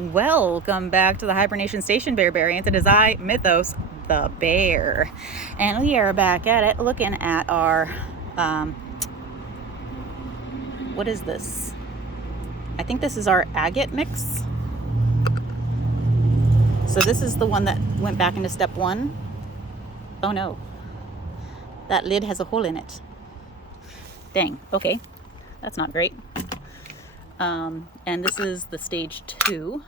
Welcome back to the Hibernation Station Bear variant. It is I, Mythos, the bear. And we are back at it looking at our, what is this? I think this is our agate mix. So this is the one that went back into step 1. Oh no, that lid has a hole in it. Dang, okay, that's not great. And this is the stage 2,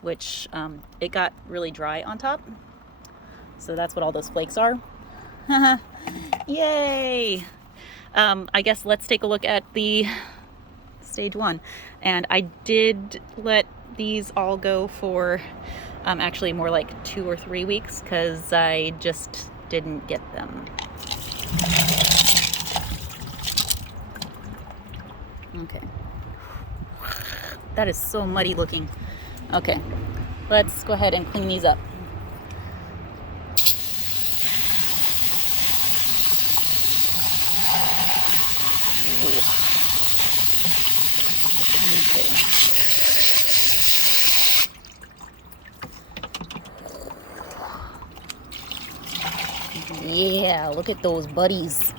which it got really dry on top. So that's what all those flakes are. Yay! I guess let's take a look at the stage 1. And I did let these all go for actually more like 2 or 3 weeks because I just didn't get them. Okay. That is so muddy looking. Okay, let's go ahead and clean these up. Okay. Yeah, look at those buddies.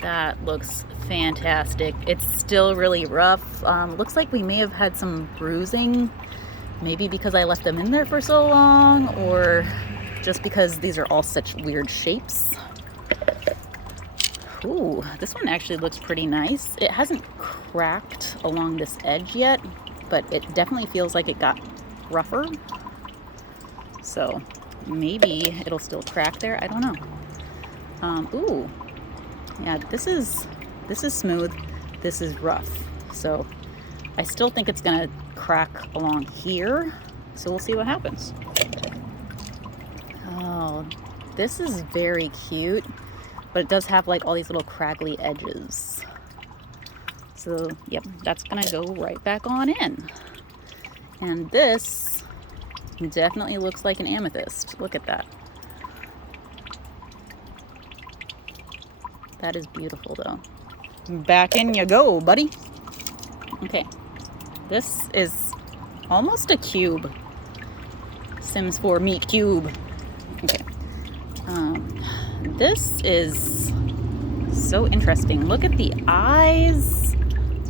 That looks fantastic. It's still really rough. Looks like we may have had some bruising, maybe because I left them in there for so long, or just because these are all such weird shapes. Ooh, this one actually looks pretty nice. It hasn't cracked along this edge yet, but it definitely feels like it got rougher. So maybe it'll still crack there. I don't know. Ooh. Yeah, this is smooth, this is rough. So I still think it's gonna crack along here. So we'll see what happens. Oh, this is very cute, but it does have like all these little craggly edges. So yep, that's gonna go right back on in. And this definitely looks like an amethyst. Look at that. That is beautiful though. Back in you go, buddy. Okay, this is almost a cube. Sims 4 meat cube. Okay, this is so interesting. Look at the eyes,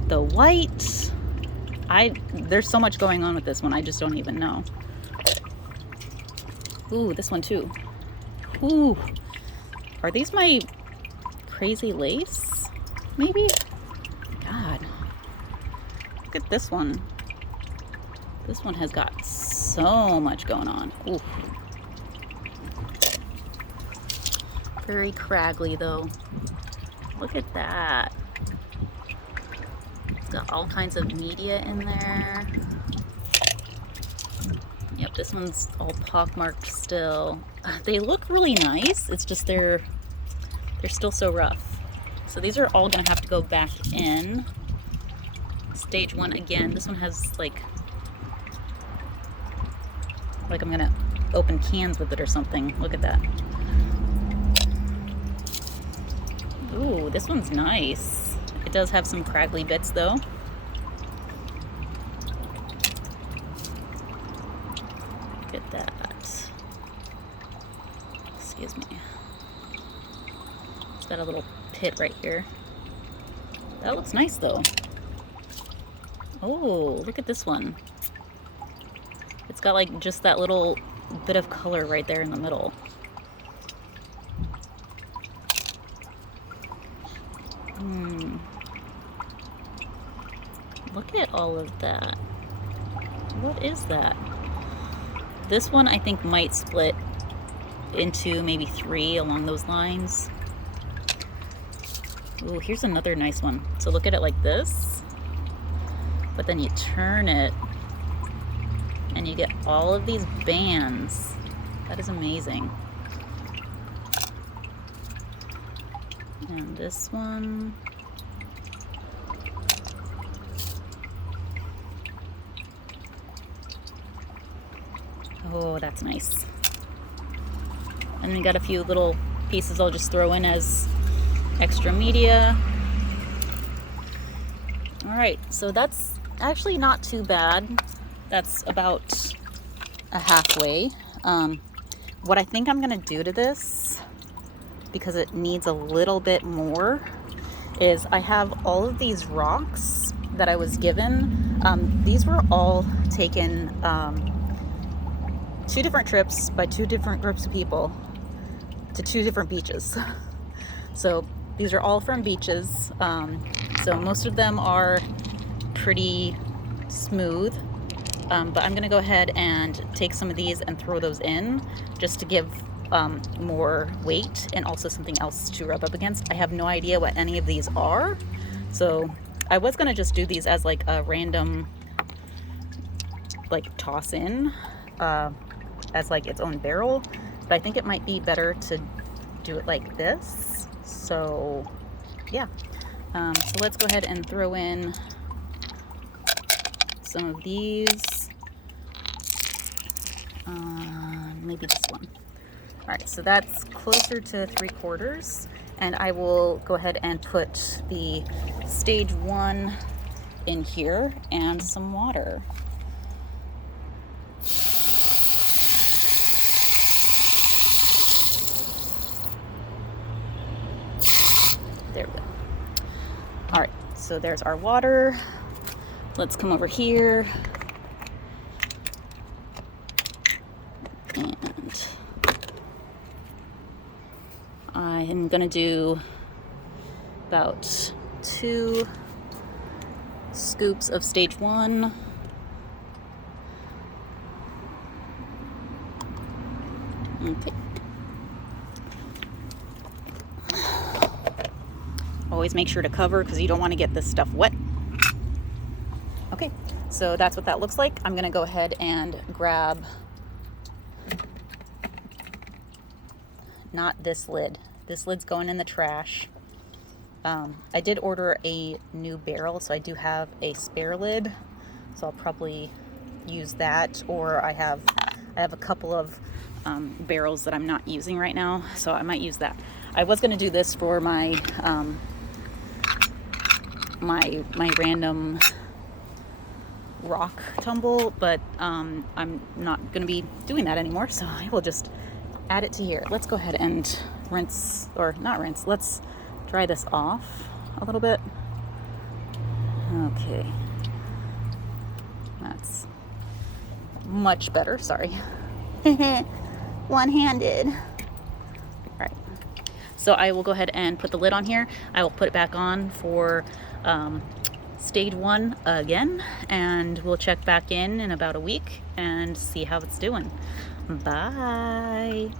the white. There's so much going on with this one, I just don't even know. Ooh, this one too. Ooh, are these my crazy lace? Maybe? God. Look at this one. This one has got so much going on. Oof. Very craggly though. Look at that. It's got all kinds of media in there. Yep, this one's all pockmarked still. They look really nice. It's just they're still so rough. So these are all gonna have to go back in. Stage 1 again. This one has like I'm gonna open cans with it or something. Look at that. Ooh, this one's nice. It does have some craggly bits though. Look at that. Excuse me. It's got a little pit right here. That looks nice though. Oh, look at this one. It's got like just that little bit of color right there in the middle. Look at all of that. What is that? This one I think might split into maybe 3 along those lines. Ooh, here's another nice one. So look at it like this, but then you turn it and you get all of these bands. That is amazing. And this one. Oh, that's nice. And we got a few little pieces I'll just throw in as extra media. All right, so that's actually not too bad. That's about a halfway. What I think I'm gonna do to this, because it needs a little bit more, is I have all of these rocks that I was given. These were all taken 2 different trips by 2 different groups of people to 2 different beaches. So these are all from beaches. So most of them are pretty smooth. But I'm gonna go ahead and take some of these and throw those in just to give more weight and also something else to rub up against. I have no idea what any of these are. So I was gonna just do these as like a random like toss in as like its own barrel, but I think it might be better to do it like this. So yeah, so let's go ahead and throw in some of these, maybe this one. All right, so that's closer to 3/4, and I will go ahead and put the stage 1 in here and some water. There we go. All right, so there's our water. Let's come over here. And I am gonna do about 2 scoops of stage 1. Okay. Always make sure to cover because you don't want to get this stuff wet. Okay, so that's what that looks like. I'm gonna go ahead and grab, not this lid. This lid's going in the trash. I did order a new barrel, so I do have a spare lid. So I'll probably use that, or I have a couple of barrels that I'm not using right now, so I might use that. I was gonna do this for my my random rock tumble, but I'm not gonna be doing that anymore, so I will just add it to here. Let's go ahead and rinse, or not rinse, let's dry this off a little bit. Okay, that's much better. Sorry. One-handed. All right, so I will go ahead and put the lid on here. I will put it back on for stage 1 again, and we'll check back in about a week and see how it's doing. Bye.